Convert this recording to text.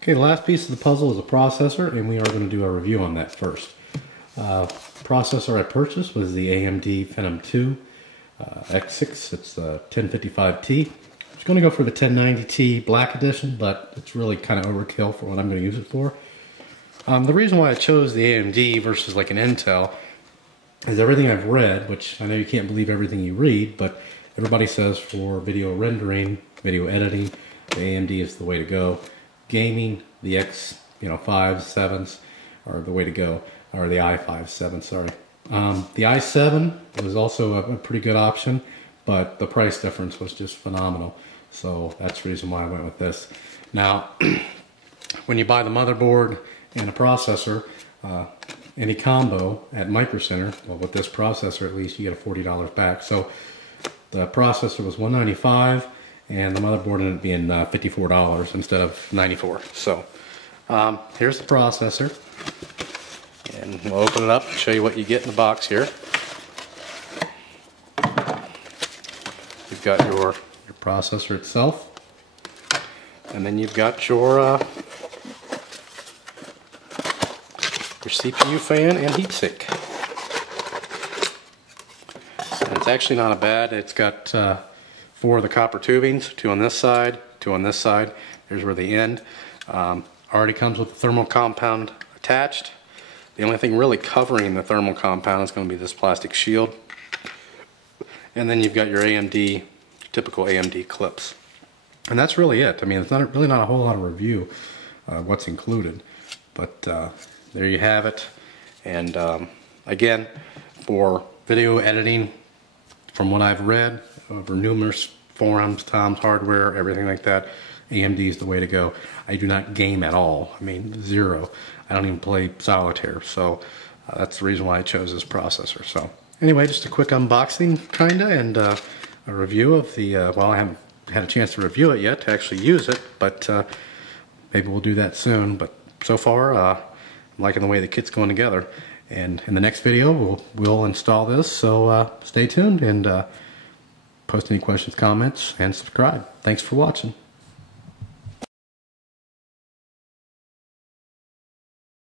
Okay, the last piece of the puzzle is a processor, and we are going to do a review on that first. Processor I purchased was the AMD Phenom X6. It's the 1055T. I was going to go for the 1090T Black Edition, but it's really kind of overkill for what I'm going to use it for. The reason why I chose the AMD versus like an Intel is everything I've read, which I know you can't believe everything you read, but everybody says for video rendering, video editing, the AMD is the way to go. Gaming, the X5, 7s are the way to go, or the i5 7, sorry. The i7 was also a pretty good option, but the price difference was just phenomenal. So that's the reason why I went with this. Now, when you buy the motherboard and a processor, any combo at Micro Center, well, with this processor at least, you get a $40 back. So the processor was $195, and the motherboard ended up being $54 instead of $94. So here's the processor, and we'll open it up and show you what you get in the box here. You've got your processor itself, and then you've got your CPU fan and heatsink. And it's actually not a bad. It's got 4 of the copper tubings, 2 on this side, 2 on this side. Here's where they end. Already comes with the thermal compound attached. The only thing really covering the thermal compound is going to be this plastic shield. And then you've got your AMD, typical AMD clips. And that's really it. I mean, it's really not a whole lot of review what's included. But there you have it. And again, for video editing, from what I've read over numerous forums, Tom's Hardware, everything like that, AMD is the way to go. I do not game at all. I mean, zero. I don't even play solitaire. So that's the reason why I chose this processor. So anyway, just a quick unboxing kinda, and a review of the, well, I haven't had a chance to review it yet, to actually use it, but maybe we'll do that soon. But so far, I'm liking the way the kit's going together. And in the next video, we'll install this, so stay tuned and post any questions, comments, and subscribe. Thanks for watching.